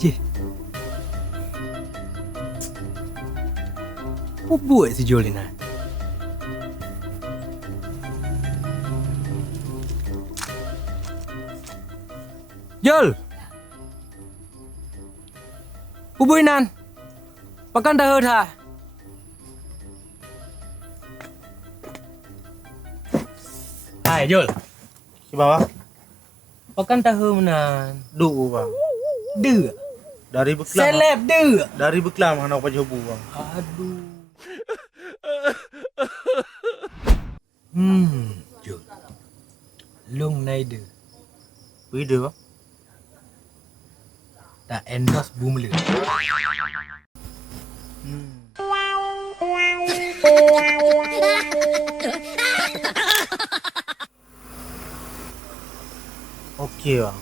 Cih. Apa buat si Jol ni nak? Jol! Ubui nan. Pakan dah herd ha. Hai Jol. Si bawah. Pakan tahu nan. Duk bang. Dek. Dari beklam. Seleb dek. Dari beklam hana apa jobu bang. Aduh. Jol. Long nai dek. Beda bang. Tak endorse Moloed. Okey bang.